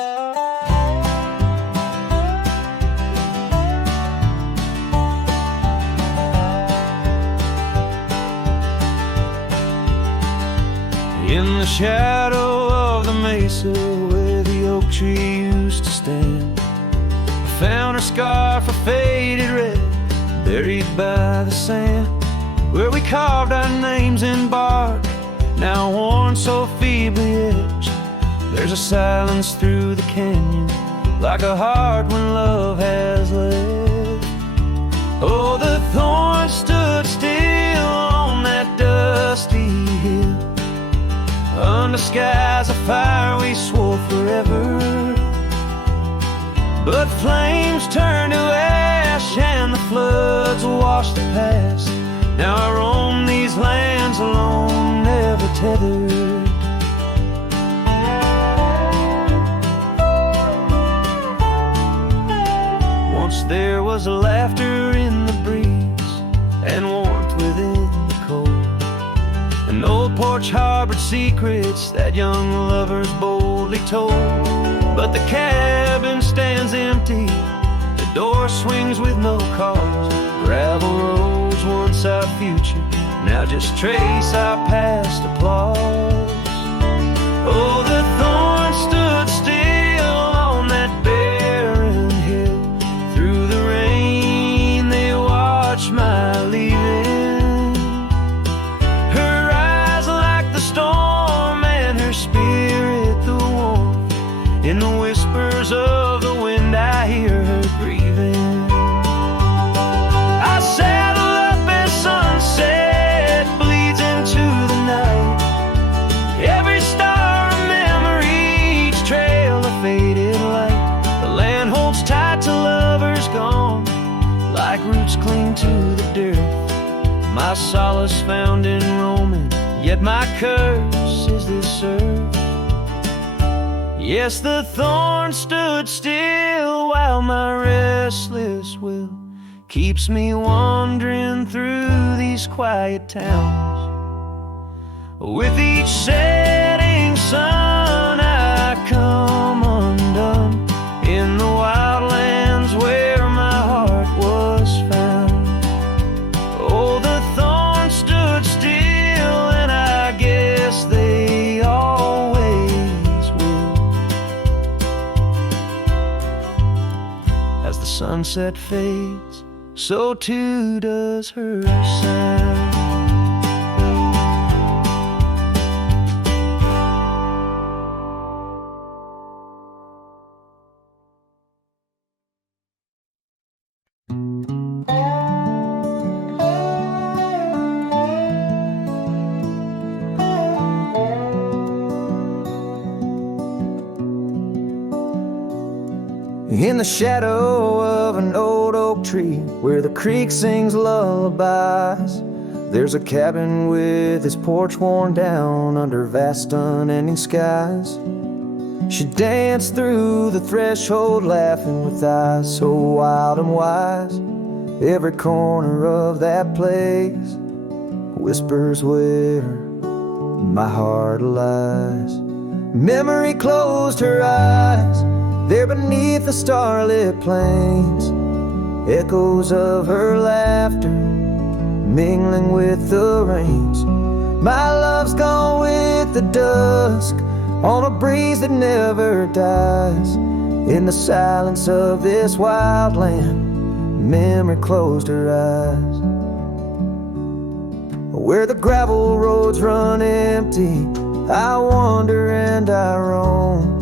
In the shadow of the mesa where the oak tree used to stand, I found her scarf of faded red, buried by the sand, where we carved our names in bark, now worn so feebly etched. There's a silence through the canyon, like a heart when love has left. Oh, the thorns stood still on that dusty hill, under skies of fire we swore forever. But flames turned to ash and the floods washed the past. Now I roam these lands alone, never tethered. Once there was laughter in the breeze and warmth within the cold. An old porch harbored secrets that young lovers boldly told. But the cabin stands empty, the door swings with no cause. Gravel roads, once our future, now just trace our past applause. Oh, the thorns stood still on that barren hill. Through the rain they watched my leaving. Her eyes like the storm and her spirit the warmth. In the whispers of the wind I hear her grieving. I saddle up as sunset bleeds into the night. Every star a memory, each trail a faded light. The land holds tight to lovers gone, like roots cling to the dirt. My solace found in roaming, yet my curse is this earth. Yes, the thorn stood still while my restless will keeps me wandering through these quiet towns. With each setting sun I come undone in the wildlands where my heart was found. Oh, the thorns stood still and I guess they always will. As the sunset fades, so too does her sound. In the shadow of an old oak tree, where the creek sings lullabies, there's a cabin with its porch worn down under vast unending skies. She danced through the threshold laughing with eyes so wild and wise. Every corner of that place whispers where my heart lies. Memory closed her eyes there beneath the starlit plains, echoes of her laughter mingling with the rains. My love's gone with the dusk on a breeze that never dies. In the silence of this wild land, memory closed her eyes. Where the gravel roads run empty, I wander and I roam.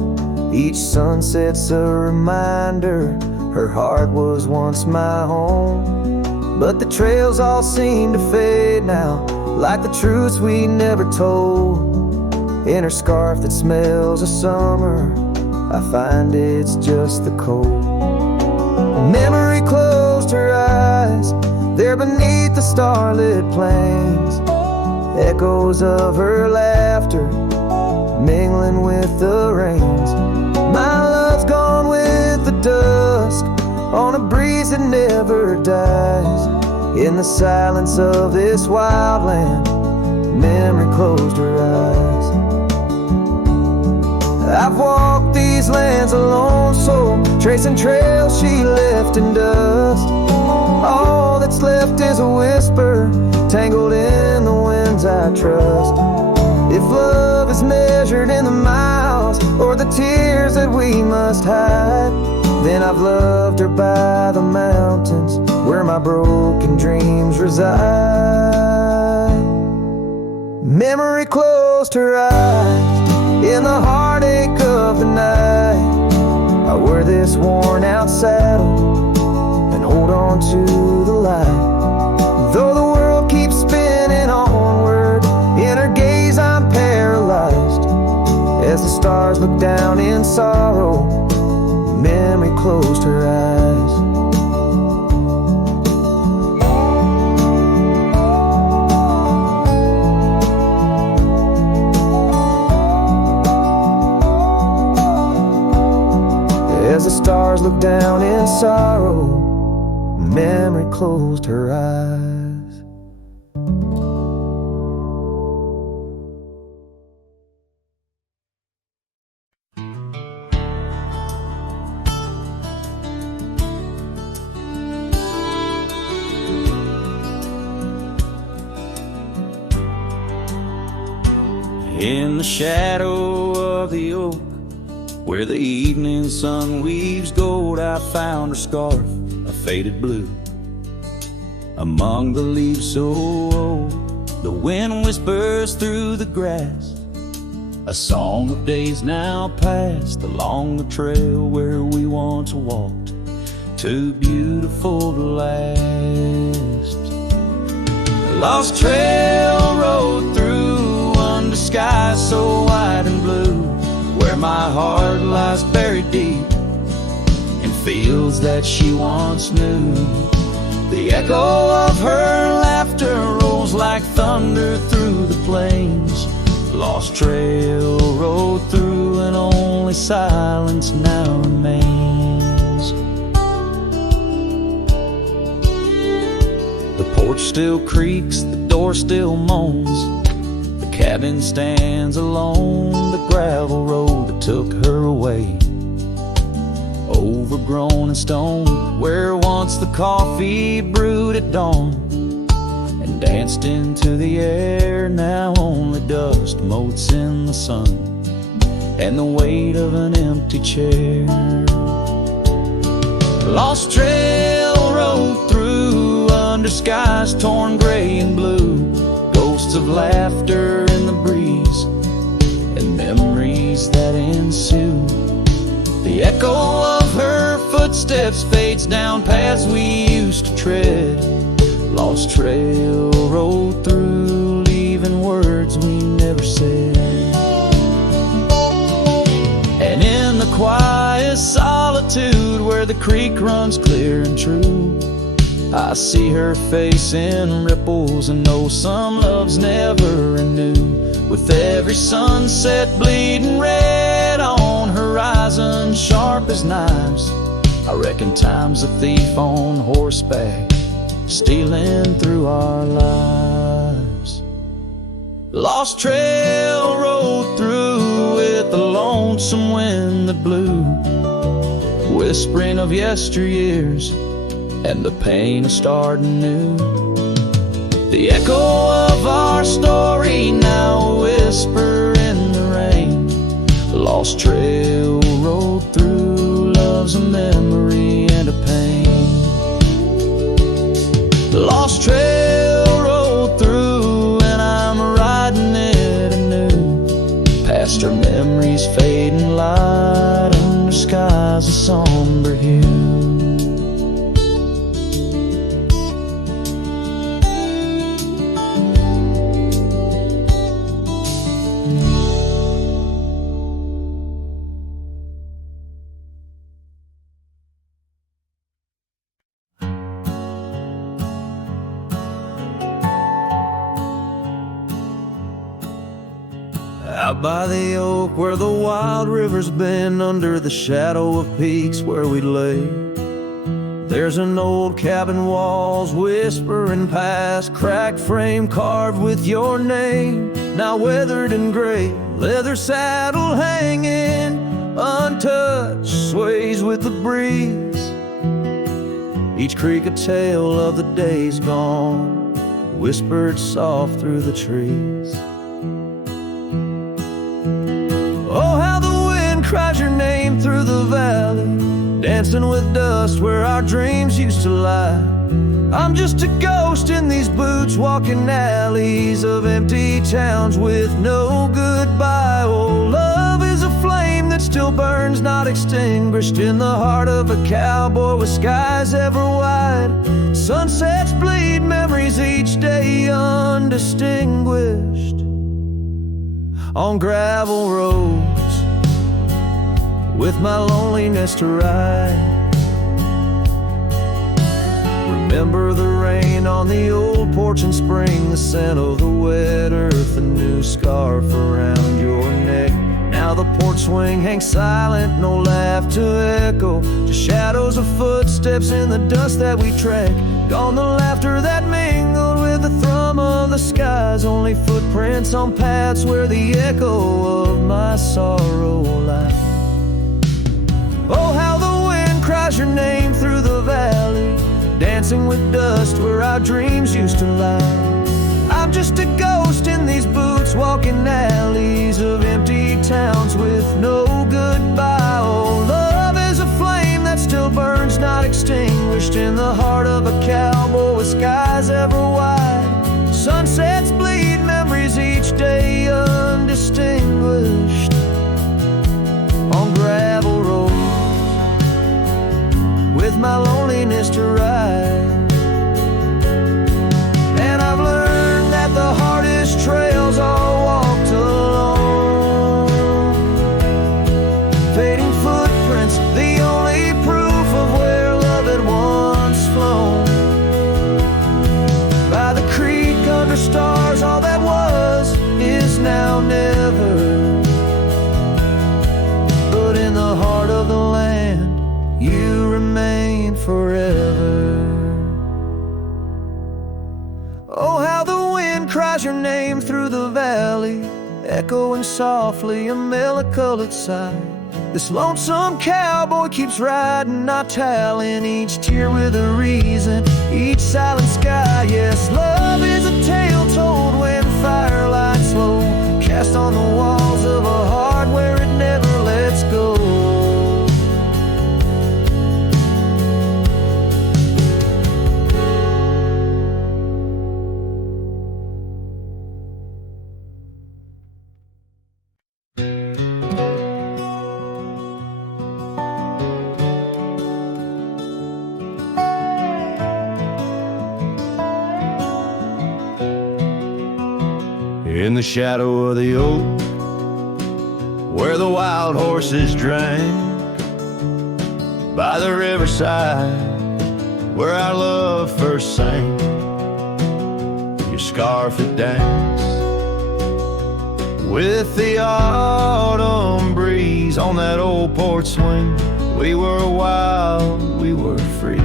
Each sunset's a reminder her heart was once my home. But the trails all seem to fade now, like the truths we never told. In her scarf that smells of summer, I find it's just the cold. Memory closed her eyes there beneath the starlit plains, echoes of her laughter mingling with the rains. My love's gone with the dusk on a breeze that never dies. In the silence of this wild land, memory closed her eyes. I've walked these lands alone, so tracing trails she left in dust. All that's left is a whisper, tangled in the winds I trust. If love is measured in the miles, or the tears that we must hide, then I've loved her by the mountains, where my broken dreams reside. Memory closed her eyes in the heartache of the night. I wear this worn out saddle and hold on to the light. Though the world keeps spinning onward, in her gaze I'm paralyzed. As the stars look down in sorrow, memory closed her eyes. As the stars look down in sorrow, memory closed her eyes. In the shadow of the oak, where the evening sun weaves gold, I found her scarf, a faded blue. Among the leaves so old, the wind whispers through the grass, a song of days now past, along the trail where we once walked, too beautiful to last. A lost trail rode through under skies so white and blue, where my heart lies buried deep in fields that she once knew. The echo of her laughter rolls like thunder through the plains. Lost trail rode through and only silence now remains. The porch still creaks, the door still moans, the cabin stands alone, the gravel road that took her away, overgrown in stone, where once the coffee brewed at dawn and danced into the air. Now only dust motes in the sun and the weight of an empty chair. Lost trail rode through under skies torn gray and blue, ghosts of laughter in the breeze and memories that ensue. The echo of her footsteps fades down paths we used to tread. Lost trail rode through, leaving words we never said. And in the quiet solitude where the creek runs clear and true, I see her face in ripples and know some loves never renew. With every sunset bleeding red on horizon sharp as knives, I reckon time's a thief on horseback, stealing through our lives. Lost trail rode through with the lonesome wind that blew, whispering of yesteryears and the pain of starting new. The echo of our story now a whisper in the rain. Lost trail rode through, love's a memory and a pain. Lost trail rode through and I'm riding it anew, past her memories fading light under skies of somber hue. Out by the oak where the wild rivers bend, under the shadow of peaks where we lay, there's an old cabin walls whispering past, cracked frame carved with your name. now weathered and gray. Leather saddle hanging, untouched, sways with the breeze. Each creak a tale of the days gone, whispered soft through the trees. Oh, how the wind cries your name through the valley, dancing with dust where our dreams used to lie. I'm just a ghost in these boots, walking alleys of empty towns with no goodbye. Oh, love is a flame that still burns, not extinguished, in the heart of a cowboy with skies ever wide. Sunsets bleed memories each day undistinguished on gravel roads with my loneliness to ride. Remember the rain on the old porch in spring, the scent of the wet earth, a new scarf around your neck. Now the porch swing hangs silent, no laugh to echo, just shadows of footsteps in the dust that we track. Gone the laughter that mingled with the thrum of the skies, only footprints on paths where the echo of my sorrow lies. Oh, how the wind cries your name through the valley, dancing with dust where our dreams used to lie. I'm just a ghost in these boots, walking alleys of empty towns with no goodbye. Oh, love is a flame that still burns, not extinguished, in the heart of a cowboy with skies ever wide. Sunsets bleed memories each day undistinguished on gravel roads with my loneliness to ride. And I've learned that the hardest trails are walked alone. Fading footprints, the only proof of where love had once flown. By the creek under stars, all that was is now never. But in the heart of the land, you remain forever. Oh, how the wind cries your name through the valley, echoing softly a mellow-colored sigh. This lonesome cowboy keeps riding, not tallying each tear with a reason, each silent sky. Yes, love is a tale told when firelights low, cast on the walls of a heart where it never lets go. In the shadow of the oak, where the wild horses drank, by the riverside, where our love first sank, your scarf had danced with the autumn breeze on that old porch swing. We were wild, we were free.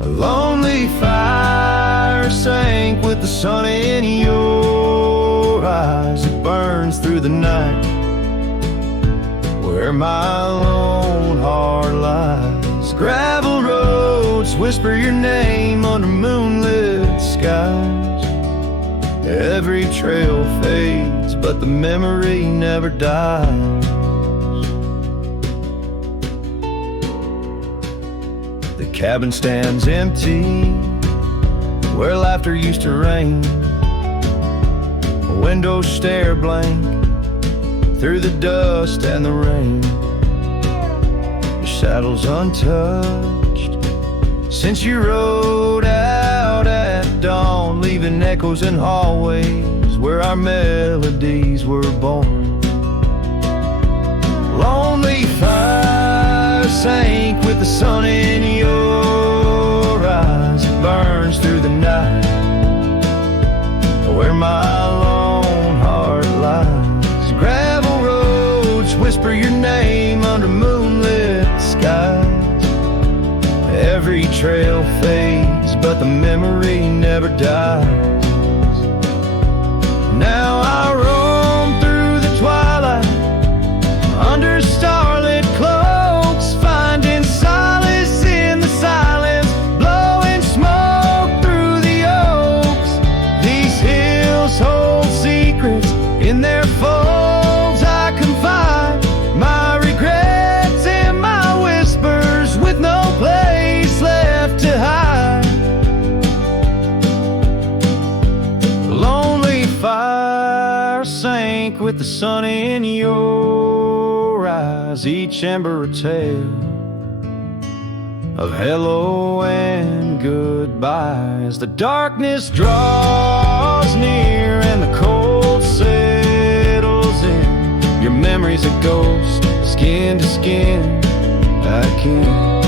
A lonely fire sank with the sun in your eyes. It burns through the night where my lone heart lies. Gravel roads whisper your name under moonlit skies. Every trail fades, but the memory never dies. The cabin stands empty where laughter used to reign. Windows stare blank through the dust and the rain. Your saddle's untouched since you rode out at dawn, leaving echoes in hallways where our melodies were born. Lonely fire sank with the sun in your eyes. It burns through the night where my lone heart lies. Gravel roads whisper your name under moonlit skies. Every trail fades, but the memory never dies. Now I roam through the twilight under starlit cloaks, finding solace in the silence, blowing smoke through the oaks. These hills hold secrets in their folds. I confide my regrets and my whispers with no place left to hide. The lonely fire sank with the sun in your eyes, each ember a tale of hello and goodbye. As the darkness draws near and the cold settles in, your memory's a ghost, skin to skin. I can't.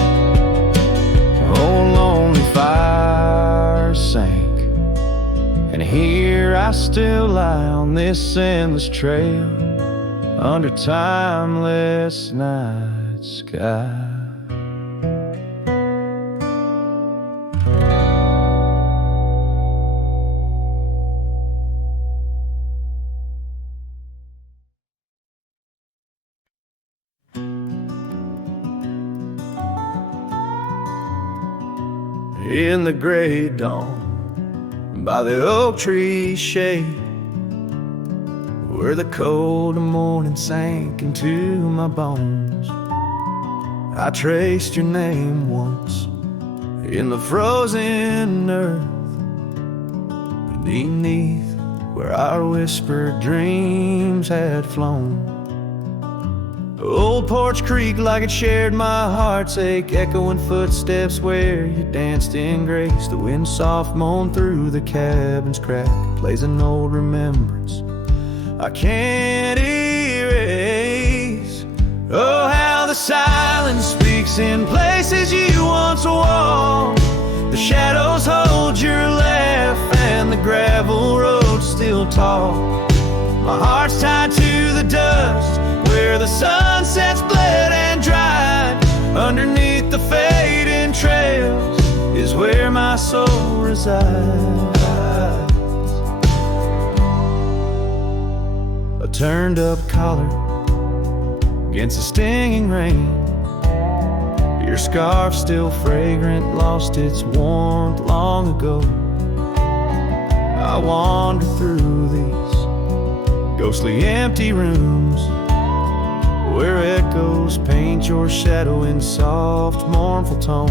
Oh, lonely fire sank, and here I still lie on this endless trail under timeless night sky. In the gray dawn, by the oak tree shade, where the cold morning sank into my bones, I traced your name once in the frozen earth, beneath where our whispered dreams had flown. Old porch creaked like it shared my heart's ache, echoing footsteps where you danced in grace. The wind soft moaned through the cabin's crack, plays an old remembrance I can't erase. Oh, how the silence speaks in places you once walked. The shadows hold your laugh and the gravel roads still talk. My heart's tied to the dust where the sunsets bled and dried. Underneath the fading trails is where my soul resides. A turned up collar against the stinging rain, your scarf still fragrant, lost its warmth long ago. I wander through these ghostly empty rooms where echoes paint your shadow in soft, mournful tones.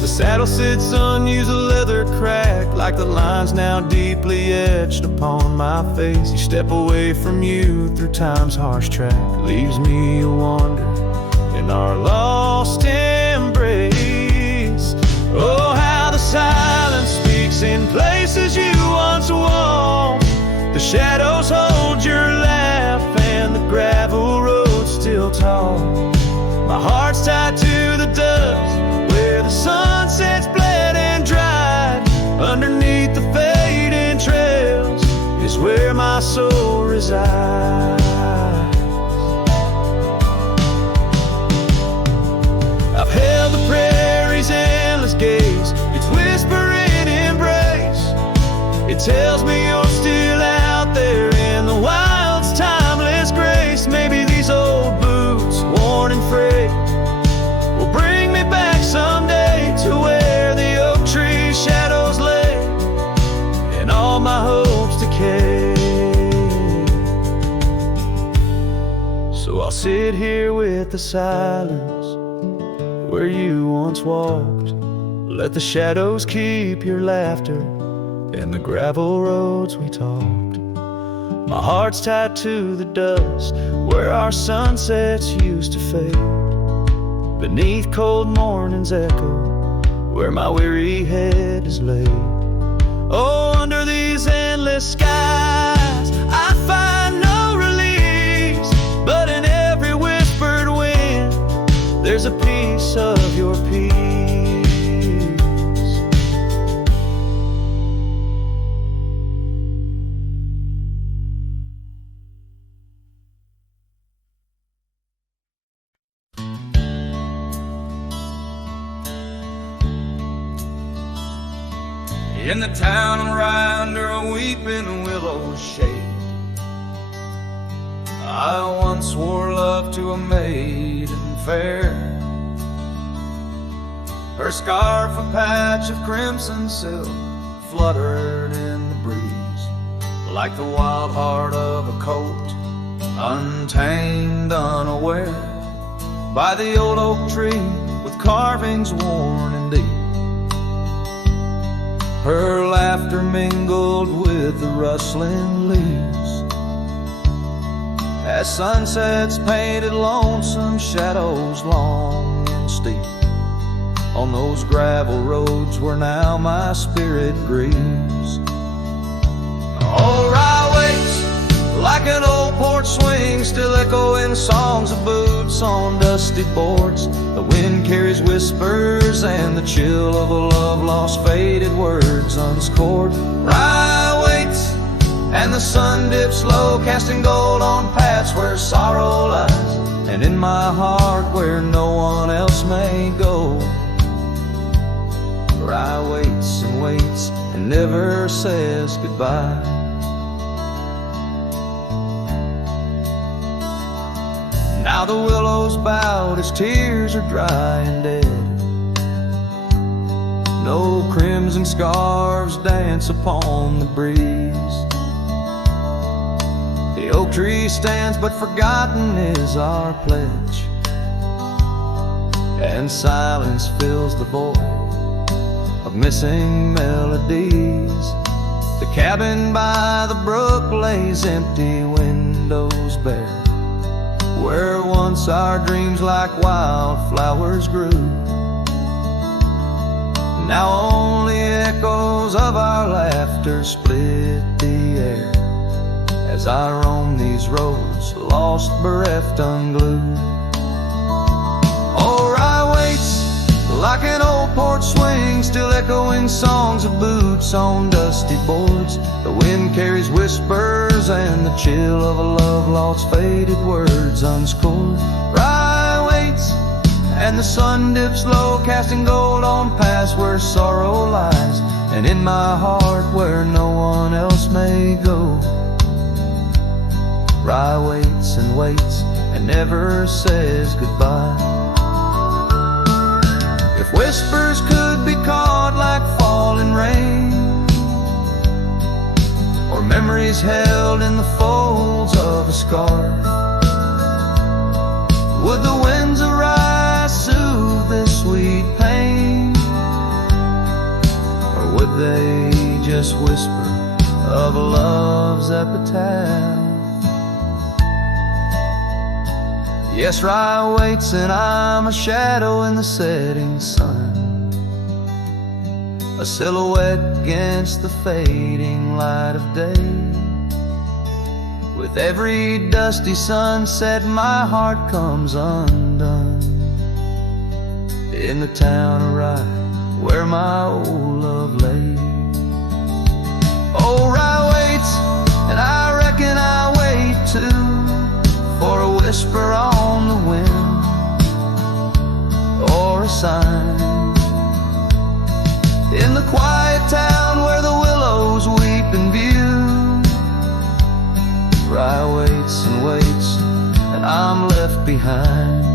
The saddle sits unused, a leather crack, like the lines now deeply etched upon my face. You step away from you through time's harsh track, leaves me a wander in our lost embrace. Oh, how the silence speaks in places you once walked. The shadows hold your laugh and the gravel roads still talk. My heart's tied to the dust where the sunsets bled and dried. Underneath the fading trails is where my soul resides. I've held the prairie's endless gaze, its whispering embrace. It tells me you're still out there in the wild's timeless grace. Maybe these old boots, worn and frayed, will bring me back someday to where the oak tree shadows lay and all my hopes decay. So I'll sit here with the silence where you once walked. Let the shadows keep your laughter and the gravel roads we talked. My heart's tied to the dust where our sunsets used to fade. Beneath cold morning's echo where my weary head is laid. Oh, under these endless skies I find no release, but in every whispered wind there's a piece of your peace. in the town right under a weeping willow shade. I once swore love to a maiden fair, her scarf a patch of crimson silk fluttered in the breeze, like the wild heart of a colt, untamed, unaware, by the old oak tree with carvings worn and deep. Her laughter mingled with the rustling leaves, as sunsets painted lonesome shadows long and steep on those gravel roads where now my spirit grieves. Oh, Rye waits like an old porch swing, still echoing songs of boots on dusty boards. The wind carries whispers and the chill of a love lost, faded words unscored. Rye waits and the sun dips low, casting gold on paths where sorrow lies, and in my heart where no one else may go. Rye waits and waits and never says goodbye. Now the willows bowed, his tears are dry and dead. No crimson scarves dance upon the breeze. The oak tree stands, but forgotten is our pledge, and silence fills the void of missing melodies. The cabin by the brook lays empty, windows bare, where once our dreams like wildflowers grew. Now only echoes of our laughter split the air, as I roam these roads, lost, bereft, unglued. Oh, Rye waits like an old porch swing, still echoing songs of boots on dusty boards. The wind carries whispers and the chill of a love lost, faded words unscored. Rye waits and the sun dips low, casting gold on paths where sorrow lies, and in my heart where no one else may go. Rye waits and never says goodbye. If whispers could be caught like falling rain, or memories held in the folds of a scar, would the winds arise soothe this sweet pain, or would they just whisper of a love's epitaph? Yes, Rye waits and I'm a shadow in the setting sun, a silhouette against the fading light of day. With every dusty sunset my heart comes undone, in the town of Rye where my old love lay. Oh, Rye waits and I reckon I wait too, for a whisper on the wind, or a sign in the quiet town where the willows weep in view. Rye waits and I'm left behind.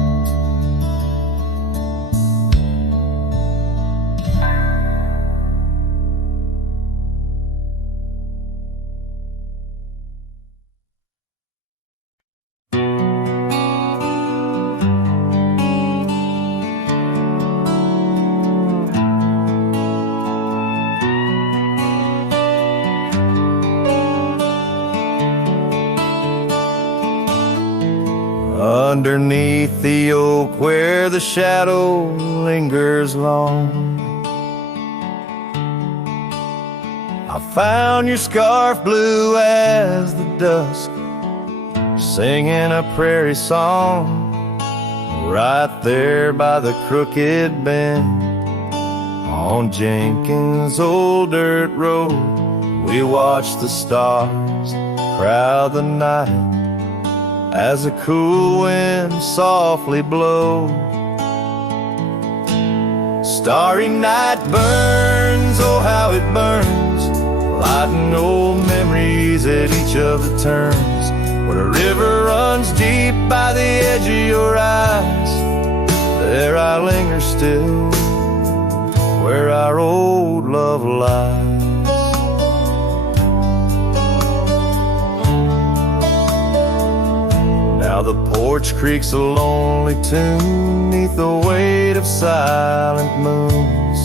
Underneath the oak where the shadow lingers long, I found your scarf blue as the dusk, singing a prairie song. Right there by the crooked bend on Jenkins' old dirt road, we watched the stars crowd the night as a cool wind softly blows. Starry night burns, oh how it burns, lighting old memories at each of the turns. Where a river runs deep by the edge of your eyes, there I linger still, where our old love lies. Now the porch creaks a lonely tune neath the weight of silent moons,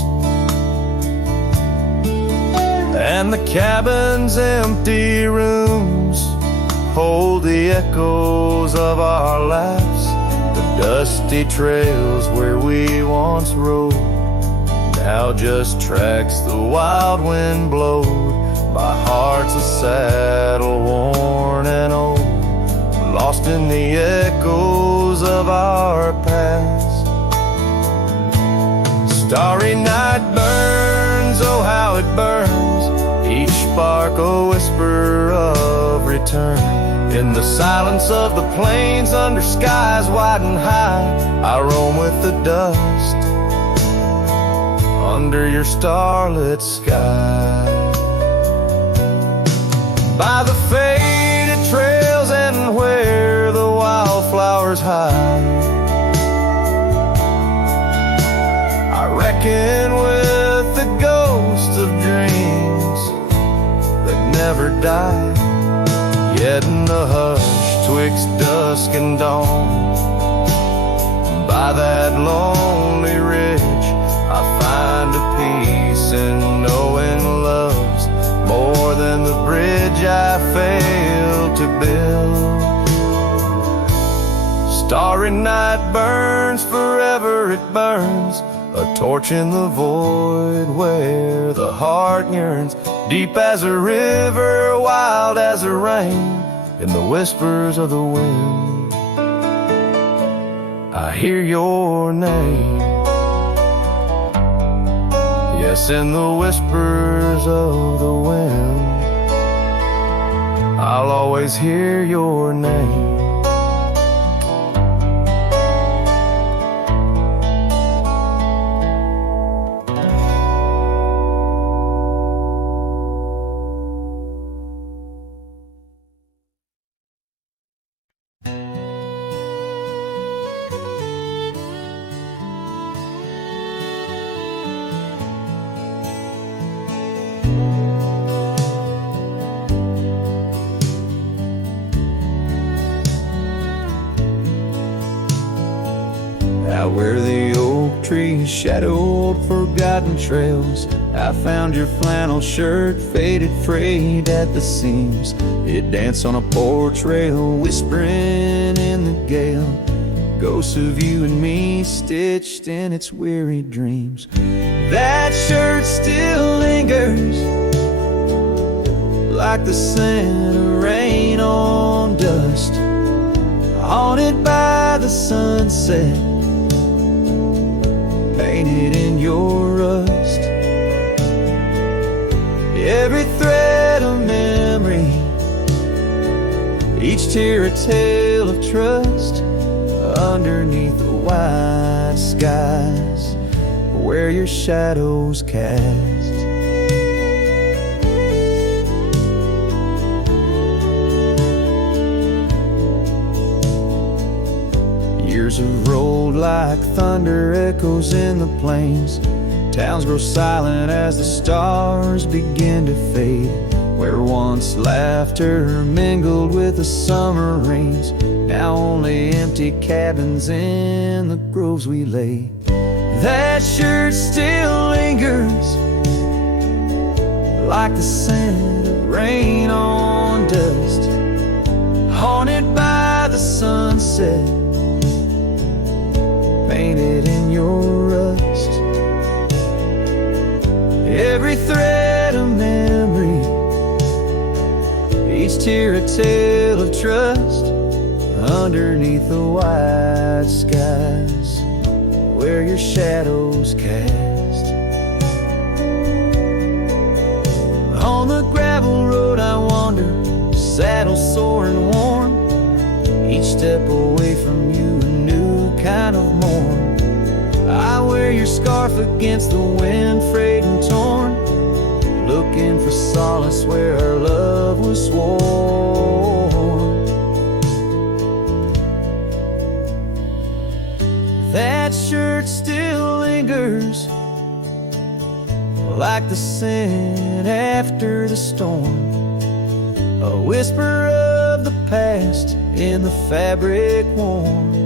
and the cabin's empty rooms hold the echoes of our laughs. The dusty trails where we once rode, now just tracks the wild wind blowed by hearts a saddle worn and old, lost in the echoes of our past. Starry night burns, oh how it burns, each spark a whisper of return. In the silence of the plains under skies wide and high, I roam with the dust under your starlit sky. By the faded trails and where the wildflowers hide, I reckon with the ghosts of dreams that never die. Yet in the hush twixt dusk and dawn, by that lonely ridge, I find a peace in knowing love's more than the bridge I failed to build. Starry night burns, forever it burns, a torch in the void where the heart yearns, deep as a river, wild as a rain, in the whispers of the wind I hear your name. Yes, in the whispers of the wind I'll always hear your name. Out where the oak trees shadowed forgotten trails, I found your flannel shirt faded, frayed at the seams. It danced on a porch rail, whispering in the gale, ghosts of you and me stitched in its weary dreams. That shirt still lingers like the scent of rain on dust, haunted by the sunset, painted in your rust. Every thread of memory, each tear a tale of trust, underneath the wide skies where your shadows cast. Years have rolled like thunder echoes in the plains. Towns grow silent as the stars begin to fade. Where once laughter mingled with the summer rains, now only empty cabins in the groves we lay. That shirt still lingers like the scent of rain on dust, haunted by the sunset, painted in your rust. Every thread of memory, each tear a tale of trust, underneath the wide skies where your shadows cast. On the gravel road I wander, saddle sore and worn, each step away from you a new kind of morn. I wear your scarf against the wind, frayed and torn, looking for solace where our love was sworn. That shirt still lingers like the scent after the storm, a whisper of the past in the fabric worn.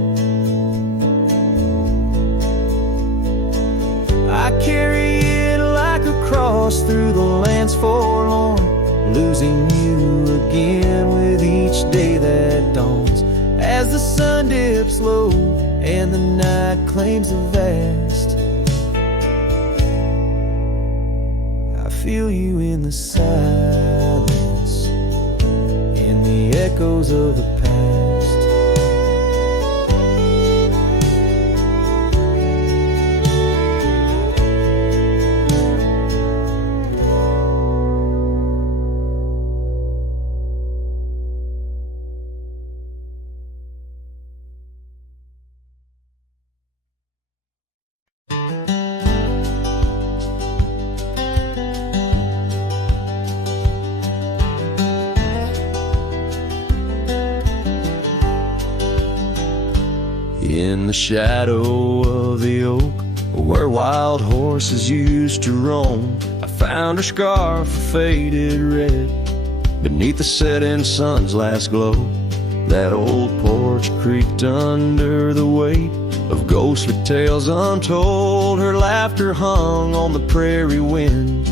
I carry it like a cross through the lands forlorn, losing you again with each day that dawns, as the sun dips low and the night claims the vast. I feel you in the silence, in the echoes of the past. In the shadow of the oak, where wild horses used to roam, I found her scarf, faded red, beneath the setting sun's last glow. That old porch creaked under the weight of ghostly tales untold. Her laughter hung on the prairie wind,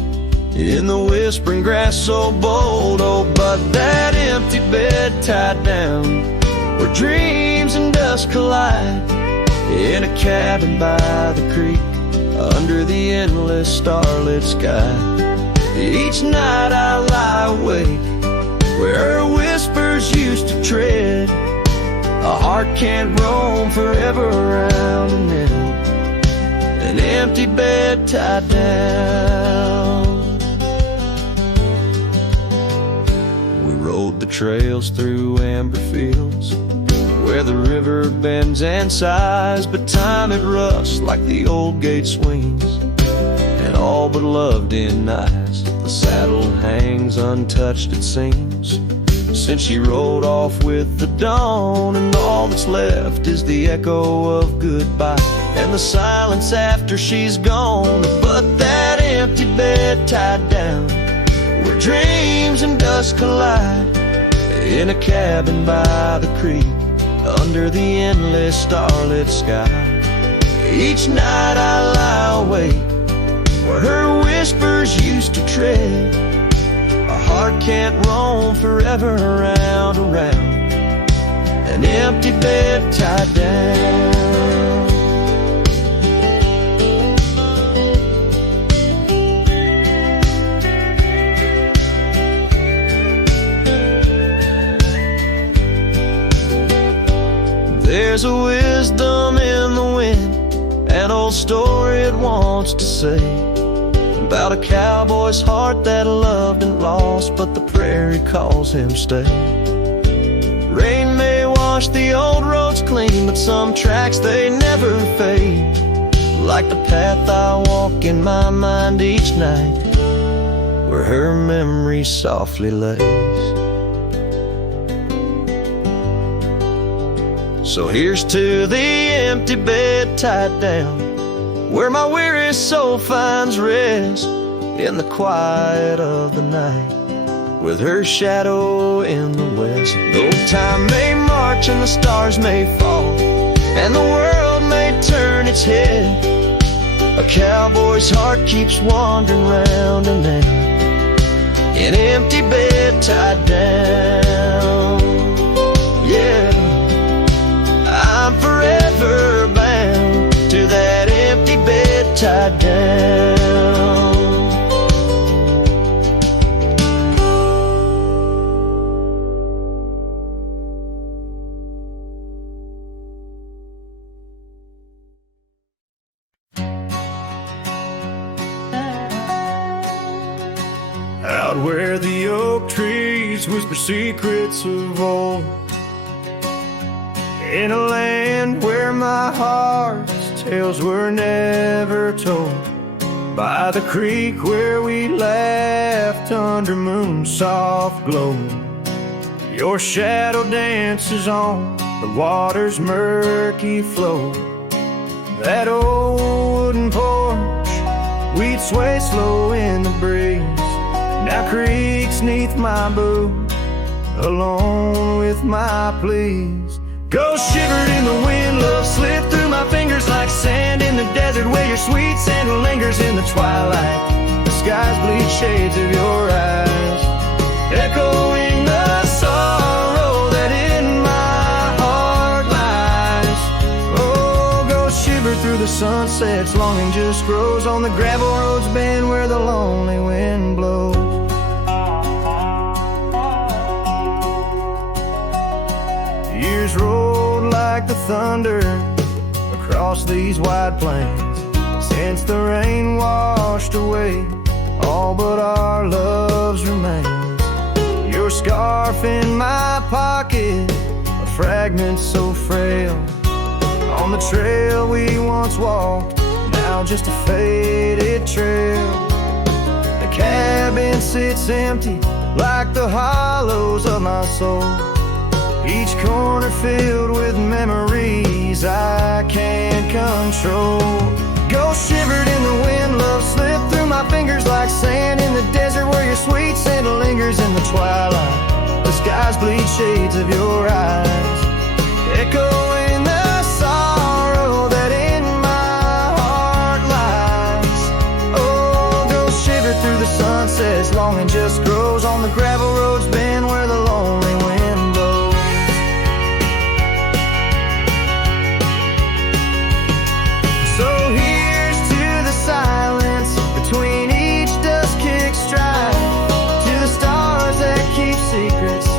in the whispering grass so bold. Oh, but that empty bed tied down, where dreams and dust collide, in a cabin by the creek, under the endless starlit sky. Each night I lie awake, where her whispers used to tread. A heart can't roam forever around, and then an empty bed tied down. We rode the trails through amber fields, where the river bends and sighs, but time it rusts like the old gate swings, and all but love denies. The saddle hangs untouched, it seems, since she rode off with the dawn, and all that's left is the echo of goodbye and the silence after she's gone. But that empty bed tied down, where dreams and dust collide, in a cabin by the creek, under the endless starlit sky. Each night I lie awake, where her whispers used to tread. A heart can't roam forever around, an empty bed tied down. There's a wisdom in the wind, an old story it wants to say, about a cowboy's heart that loved and lost, but the prairie calls him stay. Rain may wash the old roads clean, but some tracks they never fade, like the path I walk in my mind each night, where her memory softly lays. So here's to the empty bed tied down, where my weary soul finds rest, in the quiet of the night, with her shadow in the west. Though time may march and the stars may fall, and the world may turn its head, a cowboy's heart keeps wandering round and round, an empty bed tied down. Yeah, I'm forever bound to that empty bed tied down. Out where the oak trees whisper secrets of old, in a land where my heart's tales were never told. By the creek where we laughed under moon's soft glow, your shadow dances on the water's murky flow. That old wooden porch, we'd sway slow in the breeze. Now creaks 'neath my boot, alone with my pleas. Ghost shivered in the wind, love slipped through my fingers like sand in the desert, where your sweet scent lingers in the twilight. The skies bleed shades of your eyes, echoing the sorrow that in my heart lies. Oh, ghost shiver through the sunsets, longing just grows on the gravel roads bend where the lonely wind blows. Years rolled like the thunder across these wide plains, since the rain washed away all but our love's remains. Your scarf in my pocket, a fragment so frail, on the trail we once walked, now just a faded trail. The cabin sits empty like the hollows of my soul, each corner filled with memories I can't control. Ghost shivered in the wind, love slipped through my fingers like sand in the desert, where your sweet scent lingers in the twilight. The skies bleed shades of your eyes, echoing the sorrow that in my heart lies. Oh, ghost shivered through the sunsets, longing just grows on the gravel roads bend where the lonely wind blows. So here's to the silence between each dust-kick stride, to the stars that keep secrets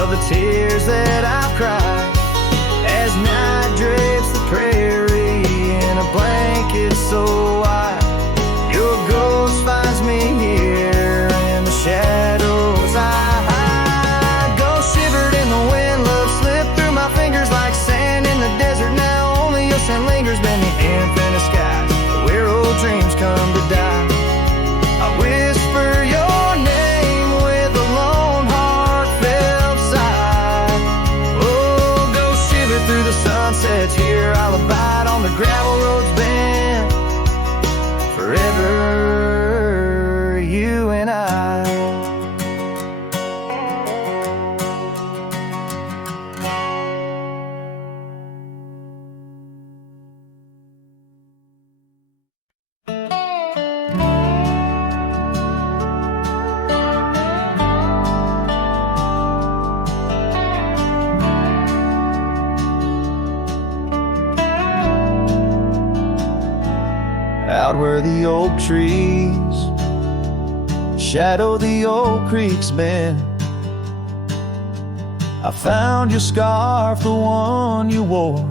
of the tears that I've cried, as night drapes the prairie in a blanket so wide. Your ghost finds me here in the shadows I hide. Ghost shivered in the wind, love slipped through my fingers like sand in the desert. Now only ocean lingers beneath the infinite sky, where old dreams come to die. I whisper your name with a lone heartfelt sigh. Oh, ghost shiver through the sunsets, here I'll abide on the gravel roads bend forever, you and I. Out where the oak trees shadow the old creek's bend, I found your scarf, the one you wore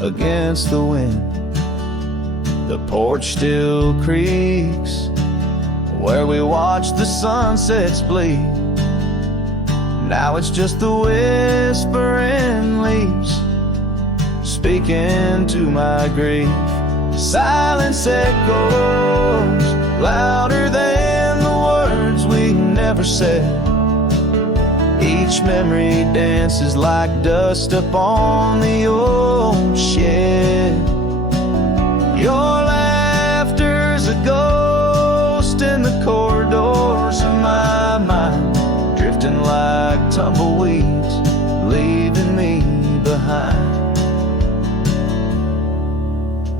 against the wind. The porch still creaks where we watched the sunsets bleed. Now it's just the whispering leaves speaking to my grief. Silence echoes louder than the words we never said. Each memory dances like dust upon the old shed. Your laughter's a ghost in the corridors of my mind, drifting like tumbleweeds, leaving me behind.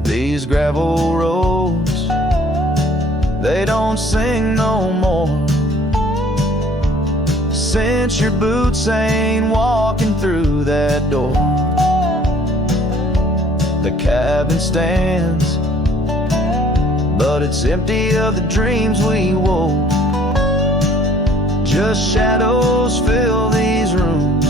These gravel roads, they don't sing no more, since your boots ain't walking through that door. The cabin stands, but it's empty of the dreams we wove. Just shadows fill these rooms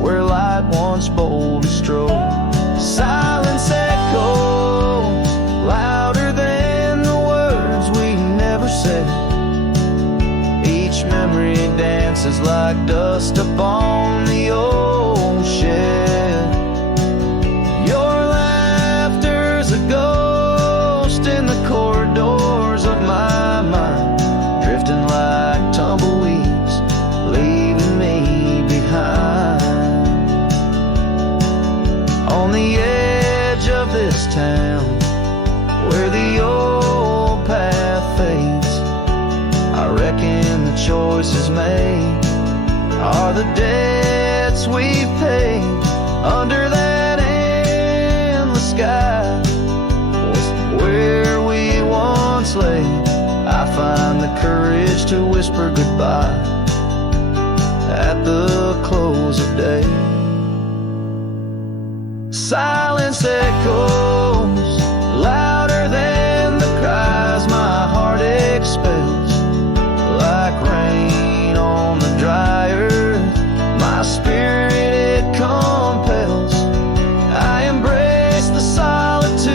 where light once boldly strode. Silence echoes louder than the words we never said. Each memory dances like dust upon the old shed. Your laughter's on the edge of this town where the old path fades. I reckon the choices made are the debts we've paid. Under that endless sky was where we once lay. I find the courage to whisper goodbye at the close of day. Silence echoes louder than the cries my heart expels. Like rain on the dry earth, my spirit it compels. I embrace the solitude,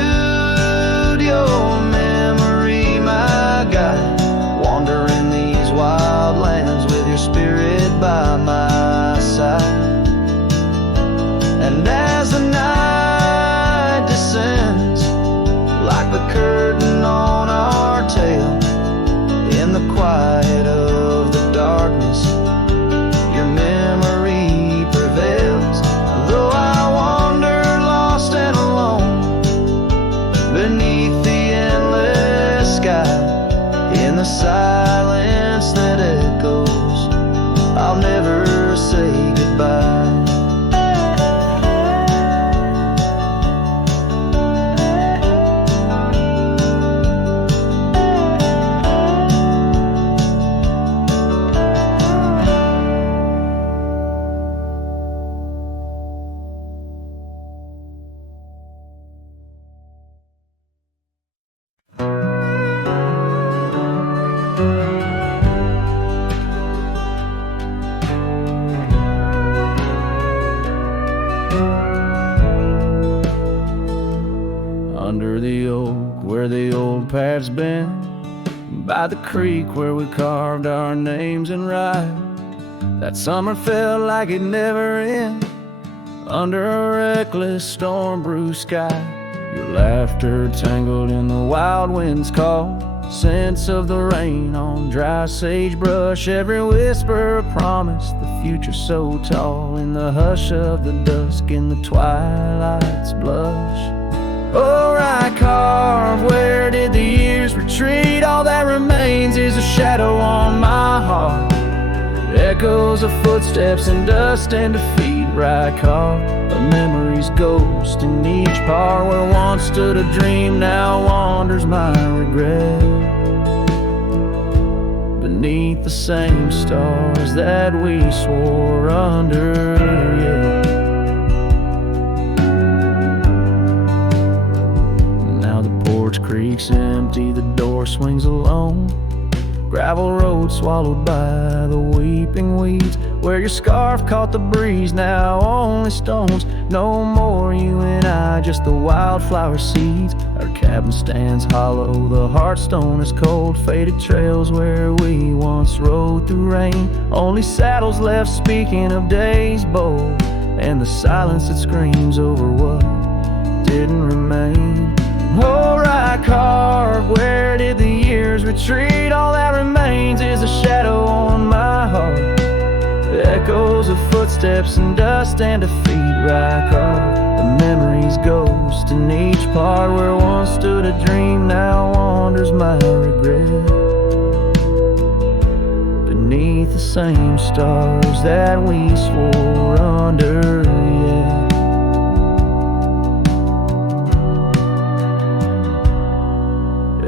your memory my guide. Wandering these wild lands with your spirit by my side. And as the night descends, like the curtain on our tale, in the quiet of the darkness, your memory prevails. Though I wander lost and alone beneath the endless sky, in the silence that echoes, I'll never say goodbye. Under the oak where the old path's been, by the creek where we carved our names in rye. That summer felt like it never ended, under a reckless storm-bruised sky. Your laughter tangled in the wild wind's call, scents of the rain on dry sagebrush, every whisper a promise, the future so tall, in the hush of the dusk, in the twilight's blush. Oh, I carve, where did the years retreat? All that remains is a shadow on my heart, echoes of footsteps and dust and defeat. Right carved, a memory's ghost in each part, where once stood a dream, now wanders my regret. Beneath the same stars that we swore under, yeah. Creek's empty, the door swings alone. Gravel road swallowed by the weeping weeds, where your scarf caught the breeze, now only stones. No more you and I, just the wildflower seeds. Our cabin stands hollow, the hearthstone is cold. Faded trails where we once rode through rain, only saddles left speaking of days bold, and the silence that screams over what didn't remain. Oh, right carved, where did the years retreat? All that remains is a shadow on my heart, echoes of footsteps and dust and defeat. Right carved, the memory's ghost in each part, where once stood a dream, now wanders my regret. Beneath the same stars that we swore under, yeah.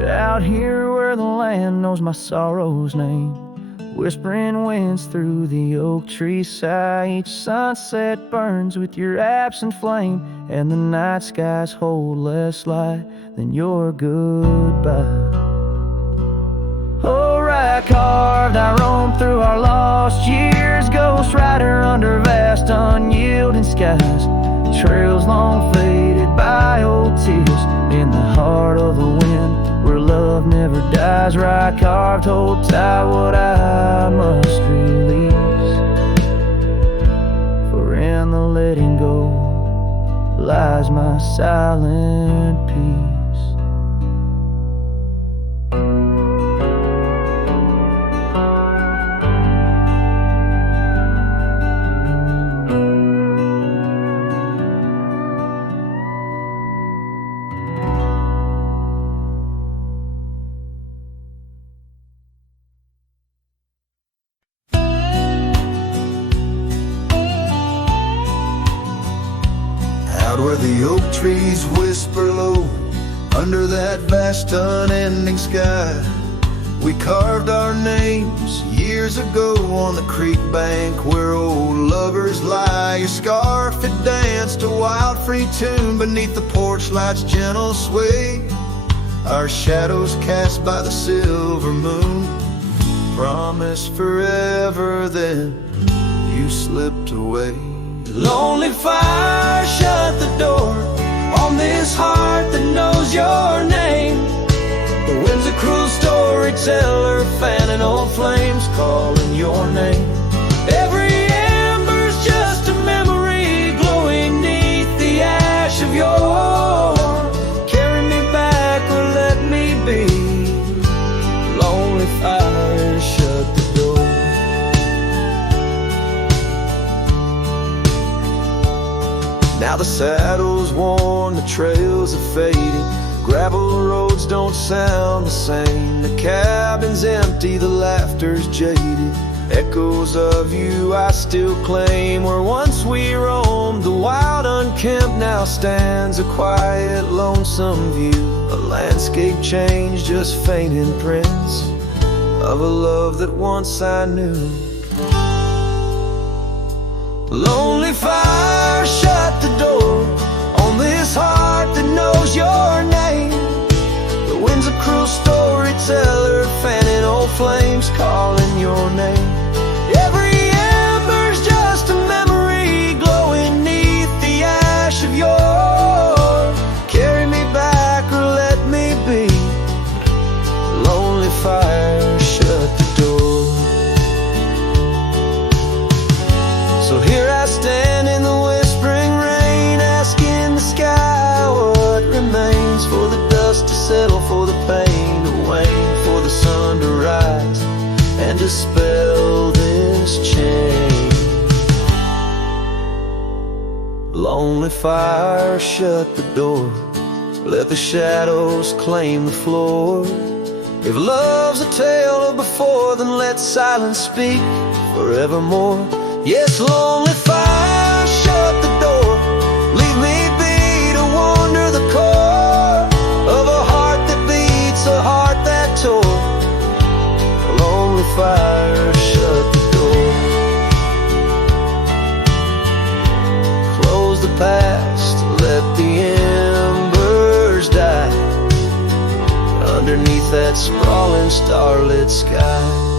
Out here where the land knows my sorrow's name, whispering winds through the oak tree's sigh. Each sunset burns with your absent flame, and the night skies hold less light than your goodbye. Oh, right carved, I roam through our lost years, ghost rider under vast unyielding skies. Trails long faded by old tears, in the heart of the wind where love never dies. Right carved, hold tight what I must release, for in the letting go lies my silent peace. Out where the oak trees whisper low, under that vast unending sky, we carved our names years ago on the creek bank where old lovers lie. Your scarf, it danced a wild free tune beneath the porch light's gentle sway. Our shadows cast by the silver moon promised forever, then you slipped away. Lonely fire, shut the door on this heart that knows your name. The wind's a cruel storyteller, fanning old flames, calling your name. Every ember's just a memory glowing neath the ash of your. Carry me back or let me be. Lonely fire, shut the door. Now the saddle's worn, the trails are fading, gravel roads don't sound the same. The cabin's empty, the laughter's jaded. Echoes of you I still claim. Where once we roamed, the wild unkempt now stands a quiet, lonesome view. A landscape change, just faint imprints of a love that once I knew. Lonely fire, shut the door on this heart that knows your name. The wind's a cruel storyteller, fanning old flames, calling your name. Every ember's just a memory glowing neath the ash of your. Carry me back or let me be. Lonely fire, shut the door. So here I stand in the whispering rain, asking the sky what remains. For the dust to settle, for the pain to wane, for the sun to rise and dispel this chain. Lonely fire, shut the door. Let the shadows claim the floor. If love's a tale of before, then let silence speak forevermore. Yes, lonely fire, shut the door. Leave me be to wander the core of a heart that beats, a heart that tore. Lonely fire, shut the door. Close the past, let the embers die underneath that sprawling starlit sky.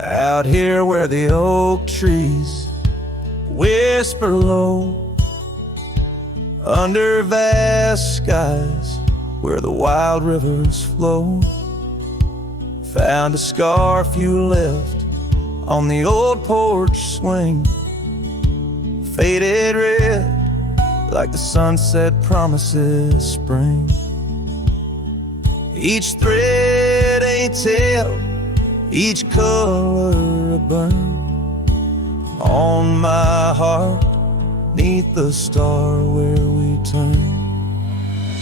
Out here where the oak trees whisper low, under vast skies where the wild rivers flow, found a scarf you left on the old porch swing, faded red like the sunset promises spring. Each thread a tale, each color a burn on my heart, neath the star where we turn.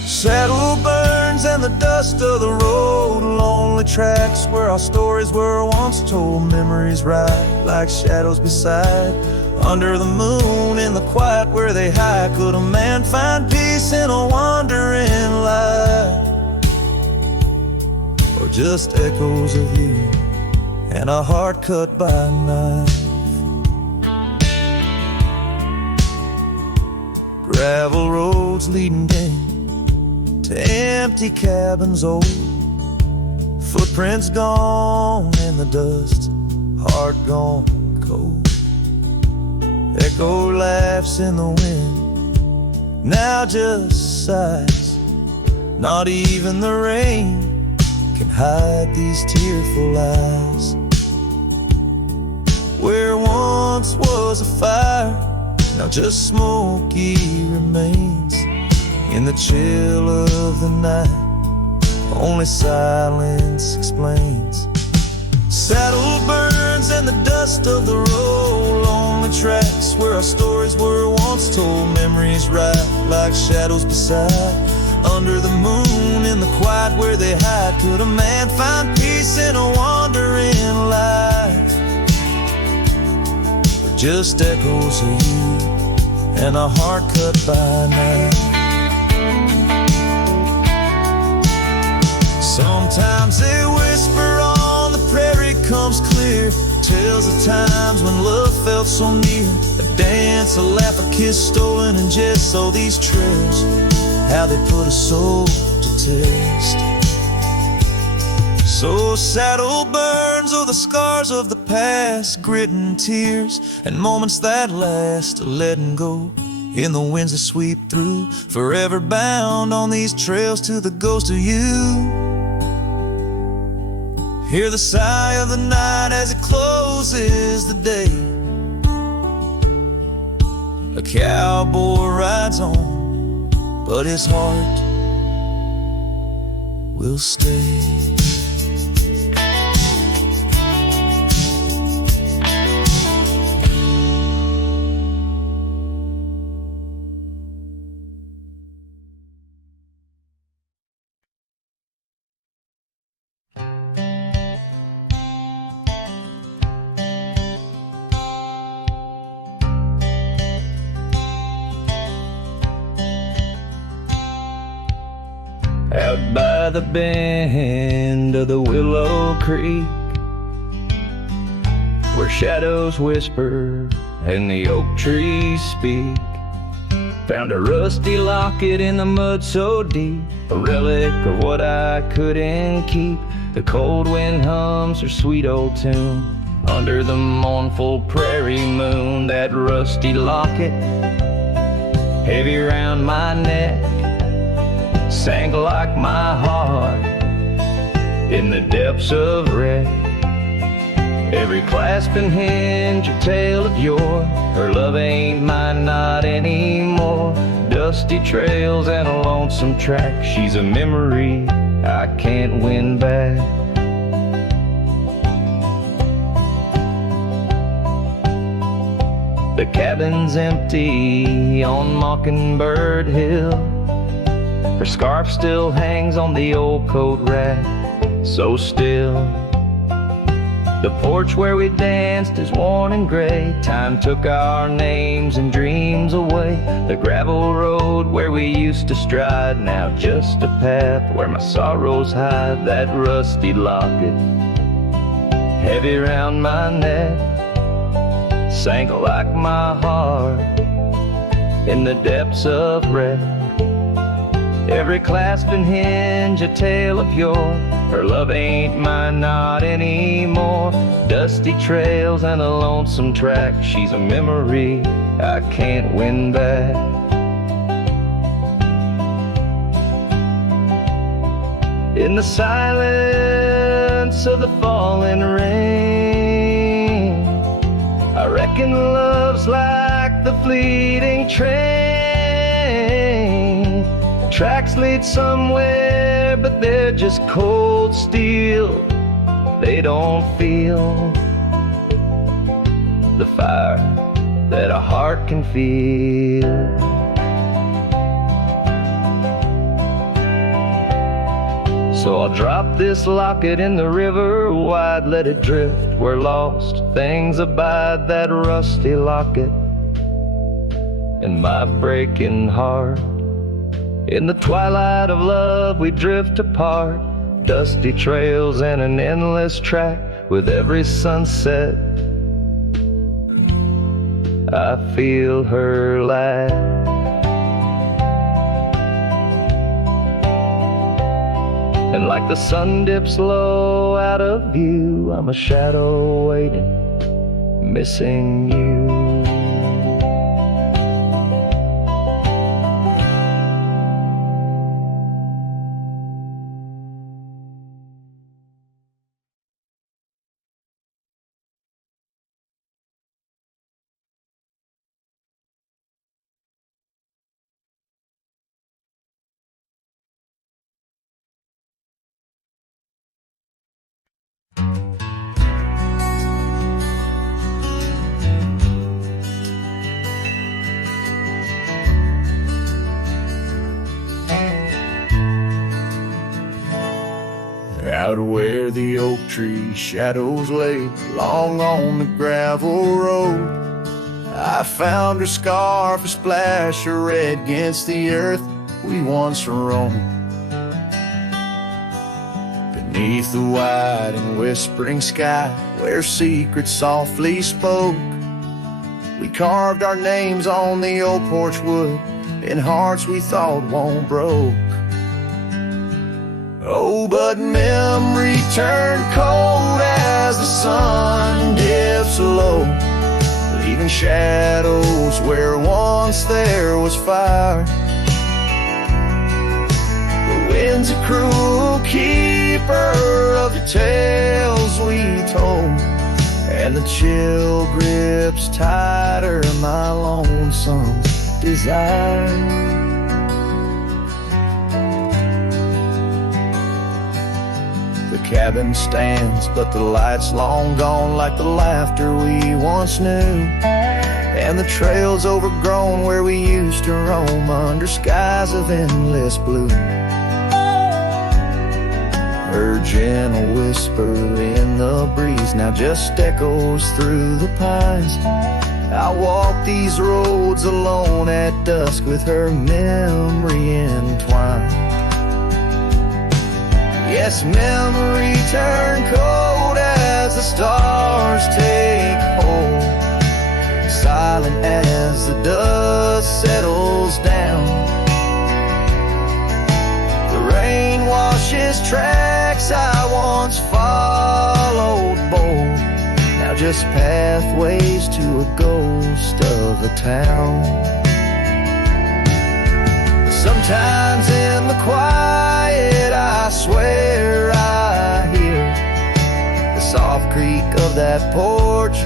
Saddle burns and the dust of the road, lonely tracks where our stories were once told. Memories ride like shadows beside, under the moon in the quiet where they hide. Could a man find peace in a wandering light, or just echoes of you and a heart cut by a knife? Gravel roads leading game to empty cabins old, footprints gone in the dust, heart gone cold. Echo laughs in the wind, now just sighs. Not even the rain can hide these tearful eyes. Where once was a fire, now just smoky remains. In the chill of the night, only silence explains. Saddle burns and the dust of the road, lonely tracks where our stories were once told. Memories ride like shadows beside, Under the moon, in the quiet where they hide, could a man find peace in a wandering life? Or just echoes of you and a heart cut by night? Sometimes they whisper on the prairie comes clear, tales of times when love felt so near. A dance, a laugh, a kiss stolen in jest. So these trails, how they put a soul to test. So saddle burns, oh the scars of the past, grit and tears, and moments that last, letting go in the winds that sweep through, forever bound on these trails to the ghost of you. Hear the sigh of the night as it closes the day. A cowboy rides on, but his heart will stay. Out by the bend of the Willow Creek, where shadows whisper and the oak trees speak, found a rusty locket in the mud so deep, a relic of what I couldn't keep. The cold wind hums her sweet old tune under the mournful prairie moon. That rusty locket, heavy round my neck, sank like my heart in the depths of wreck. Every clasp and hinge a tale of yore. Her love ain't mine, not anymore. Dusty trails and a lonesome track. She's a memory I can't win back. The cabin's empty on Mockingbird Hill. Her scarf still hangs on the old coat rack, so still. The porch where we danced is worn and gray. Time took our names and dreams away. The gravel road where we used to stride, now just a path where my sorrows hide. That rusty locket, heavy round my neck, sank like my heart in the depths of wreck. Every clasp and hinge a tale of yore. Her love ain't mine, not anymore. Dusty trails and a lonesome track. She's a memory I can't win back. In the silence of the falling rain, I reckon love's like the fleeting train. Tracks lead somewhere, but they're just cold steel. They don't feel the fire that a heart can feel. So I'll drop this locket in the river wide, let it drift where lost things abide. That rusty locket in my breaking heart. In the twilight of love we drift apart, dusty trails and an endless track. With every sunset I feel her laugh. And like the sun dips low out of view, I'm a shadow waiting, missing you. Out where the oak tree shadows lay long on the gravel road, I found her scarf, a splash of red against the earth we once roamed. Beneath the wide and whispering sky, where secrets softly spoke, we carved our names on the old porch wood in hearts we thought won't broke. Oh, but memory turned cold as the sun dips low, leaving shadows where once there was fire. The wind's a cruel keeper of the tales we told, and the chill grips tighter my lonesome desire. The cabin stands, but the light's long gone, like the laughter we once knew, and the trail's overgrown where we used to roam under skies of endless blue. Her gentle whisper in the breeze now just echoes through the pines. I walk these roads alone at dusk with her memory entwined. Yes, memory turned cold as the stars take hold, silent as the dust settles down. The rain washes tracks I once followed bold, now just pathways to a ghost of a town. Sometimes in the quiet I swear I hear the soft creak of that porch,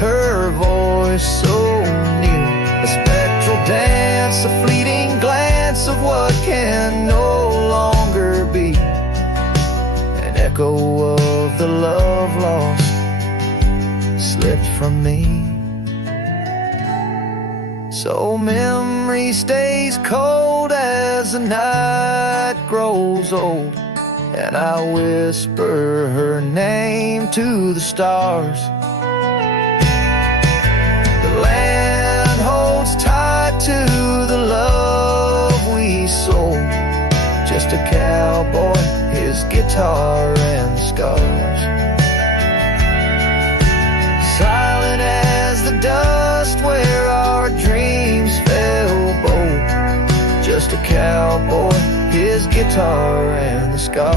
her voice so near, a spectral dance, a fleeting glance of what can no longer be, an echo of the love lost slipped from me. So memory stays cold as the night grows old, and I whisper her name to the stars. The land holds tight to the love we sold, just a cowboy, his guitar and scars. Silent as the dust where our dreams fell bold, just a cowboy, his guitar and the scars.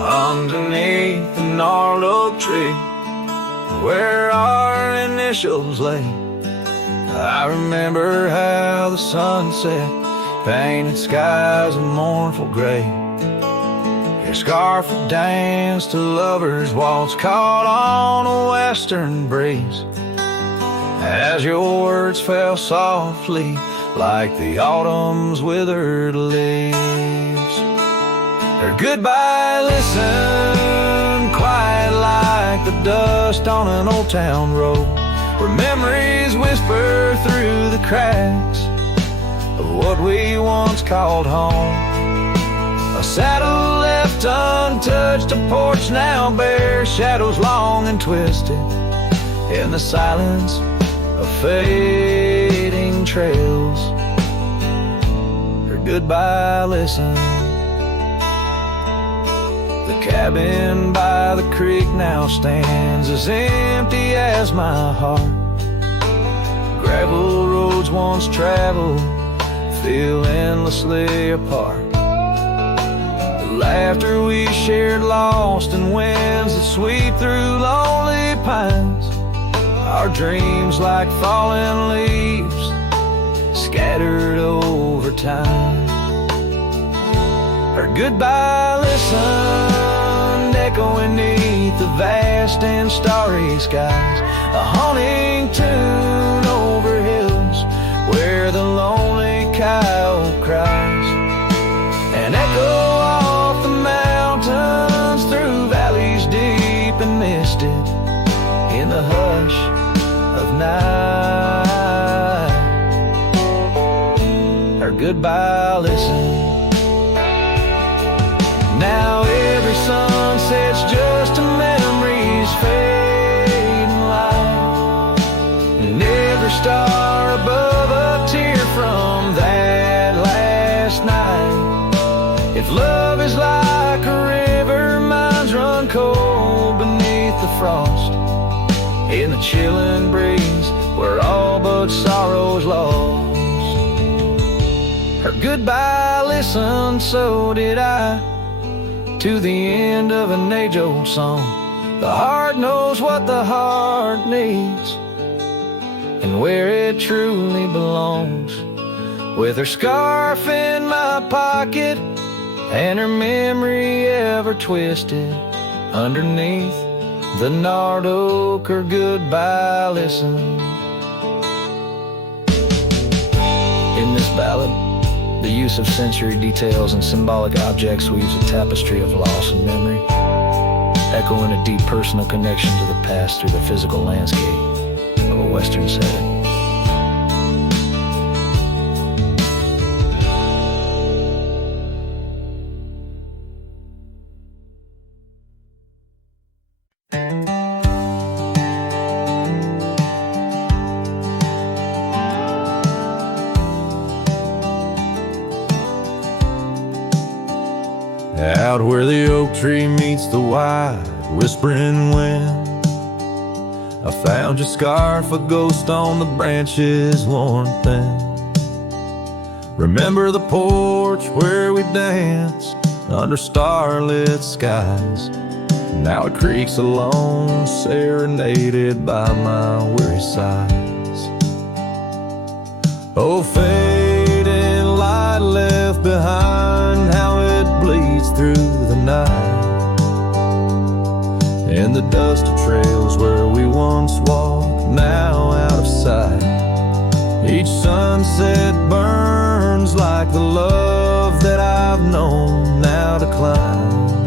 Underneath the gnarled oak tree where our initials lay, I remember how the sunset painted skies a mournful gray. Your scarf would dance to lovers' waltz caught on a western breeze, as your words fell softly like the autumn's withered leaves. Her goodbye listened quiet like the dust on an old town road, where memories whisper through the cracks of what we once called home. A saddle left untouched, a porch now bare, shadows long and twisted in the silence of fading trails. Her goodbye listened. The cabin by the creek now stands as empty as my heart. Gravel roads once traveled feel endlessly apart. The laughter we shared lost in winds that sweep through lonely pines. Our dreams like fallen leaves scattered over time. Her goodbye listened, echoing neath the vast and starry skies, a haunting tune over hills where the lonely coyote cries, an echo twisted in the hush of night. Her goodbye listen. Now every sunset's just a memory's fading light, and every star above a tear from that last night. If love is like a river, mine's run cold beneath the frost, in the chilling breeze where all but sorrow's lost. Her goodbye listened, so did I, to the end of an age-old song. The heart knows what the heart needs and where it truly belongs. With her scarf in my pocket and her memory ever twisted underneath the gnarled oak, her goodbye listen. In this ballad, the use of sensory details and symbolic objects weaves a tapestry of loss and memory, echoing a deep personal connection to the past through the physical landscape of a Western setting. Out where the oak tree meets the wide whispering wind, I found your scarf, a ghost on the branches worn thin. Remember the porch where we danced under starlit skies? Now it creaks alone, serenaded by my weary sighs. Oh, fading light left behind, how it bleeds through the night, and the dusty trails where we once walked, now out of sight. Each sunset burns like the love that I've known now decline.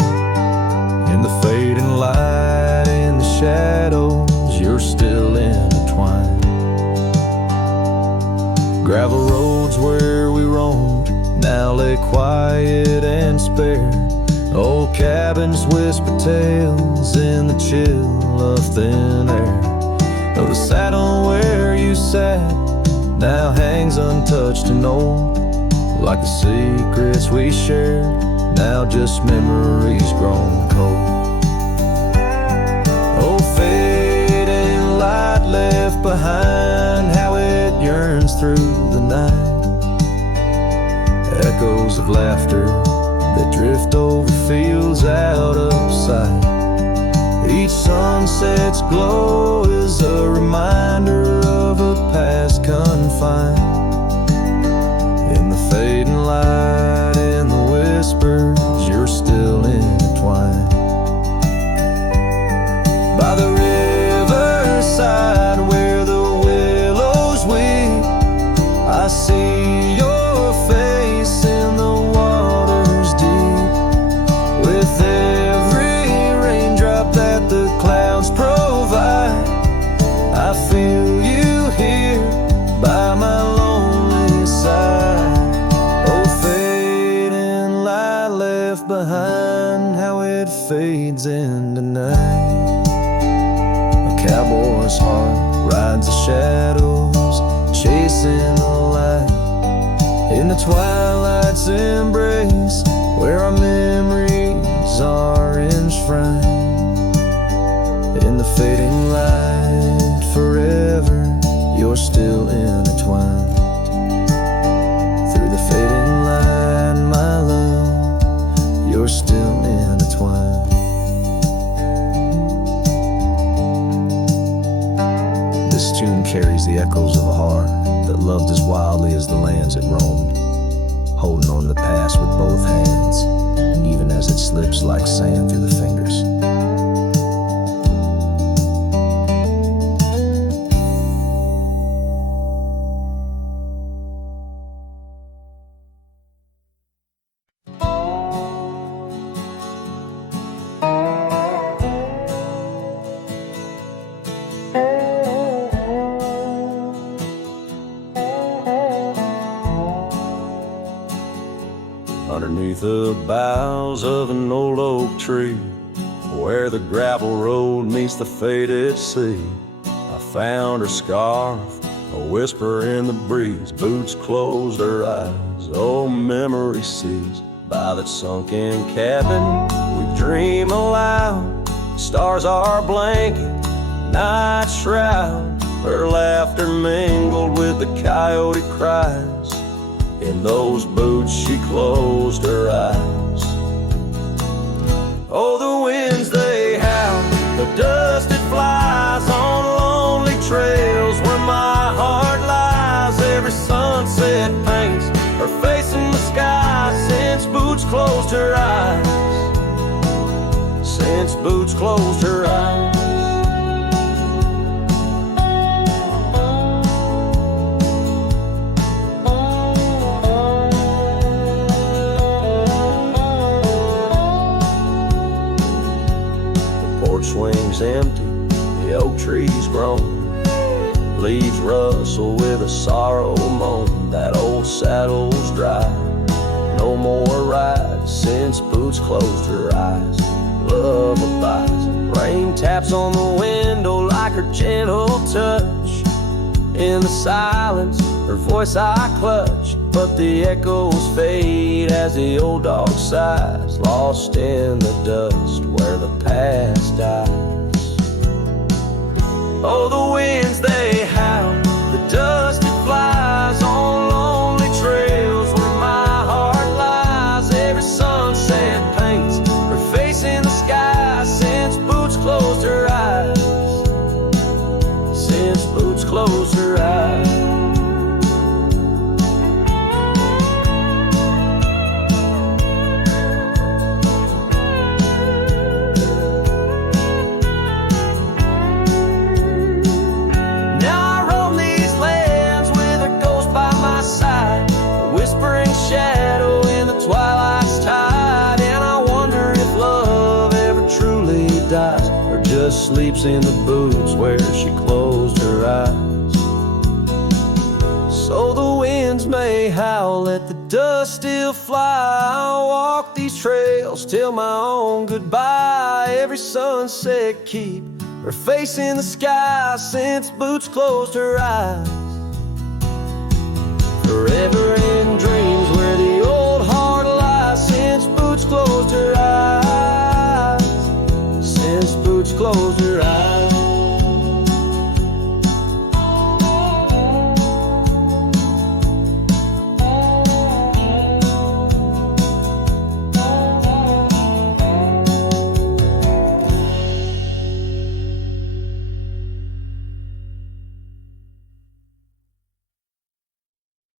In the fading light, in the shadows, you're still intertwined. Gravel roads where we roamed now lay quiet and spare. Old cabins whisper tales in the chill of thin air. Though the saddle where you sat now hangs untouched and old, like the secrets we shared, now just memories grown cold. Oh, fading light left behind, how it yearns through the night. Echoes of laughter that drift over fields out of sight. Each sunset's glow is a reminder of a past confined. In the fading light, in the whispers, you're still intertwined. By the riverside where the willows weep, I see your face in the waters deep. With every raindrop that the clouds provide, I feel you here by my lonely side. Oh, fading light left behind, how it fades into night. A cowboy's heart rides the shadows, chasing the light. In the twilight's embrace, where our memories are enshrined. In the fading light, forever, you're still intertwined. Through the fading light, my love, you're still intertwined. This tune carries the echoes of a heart that loved as wildly as the lands it roamed, holding on to the past with both hands, even as it slips like sand through the fingers. the boughs of an old oak tree, where the gravel road meets the faded sea. I found her scarf, a whisper in the breeze. Boots closed her eyes, oh memory seized. By that sunken cabin, we dream aloud. Stars are blanket, night shroud. Her laughter mingled with the coyote cries. In those boots she closed her eyes. Oh, the winds they howl, the dust it flies on lonely trails where my heart lies. Every sunset paints her face in the sky since Boots closed her eyes. Since Boots closed her eyes. Swings empty, the oak tree's grown. Leaves rustle with a sorrow moan. That old saddle's dry, no more rides since Boots closed her eyes. Love abides, rain taps on the window like her gentle touch. In the silence, her voice I clutch, but the echoes fade as the old dog sighs, lost in the dust where the past dies. Oh, the winds they howl, the dust it flies on lonely trails where my heart lies. Every sunset paints her face in the sky since Boots closed her eyes. Since Boots closed her eyes. Shadow in the twilight's tide, and I wonder if love ever truly dies, or just sleeps in the boots where she closed her eyes. So the winds may howl, let the dust still fly. I'll walk these trails till my own goodbye. Every sunset keep her face in the sky since Boots closed her eyes.